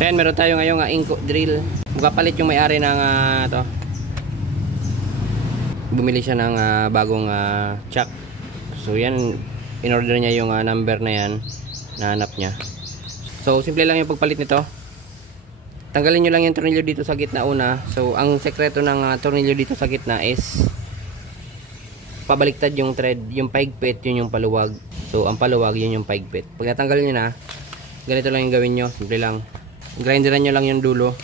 So yan, meron tayo ngayong inco drill. Magpapalit yung may-ari ng to. Bumili siya ng bagong chuck. So yan, in-order niya yung number na yan, nahanap niya. So simple lang yung pagpalit nito. Tanggalin nyo lang yung tornilyo dito sa gitna una. So ang sekreto ng tornilyo dito sa gitna is pabaliktad yung thread. Yung paigpit, yun yung paluwag. So ang paluwag, yun yung paigpit. Pag natanggal nyo na, ganito lang yung gawin nyo. Simple lang. Grinderan nyo lang yung dulo.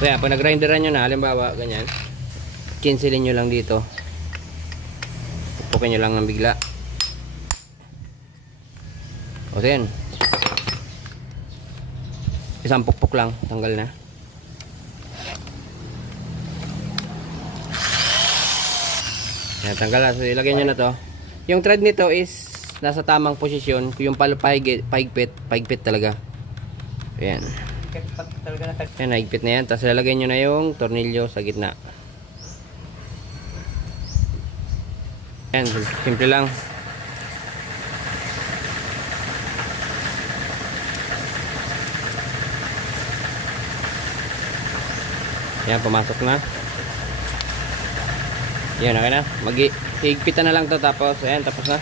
So yan, pag nagrinderan nyo na, halimbawa ganyan, cancelin nyo lang dito. Pupukin nyo lang ng bigla. O so yan, isang pukpuk lang, tanggal na. Yan, tanggal na. So ilagay nyo na to. Yung thread nito is nasa tamang posisyon. Yung paigpit talaga. Ayan. Ayan, naigpit na yan. Tapos lalagay nyo na yung tornilyo sa gitna. Ayan, simple lang. Ayan, pumasok na. Ayan, okay na. Mag-higpitan na lang to. Tapos, ayan, tapos na.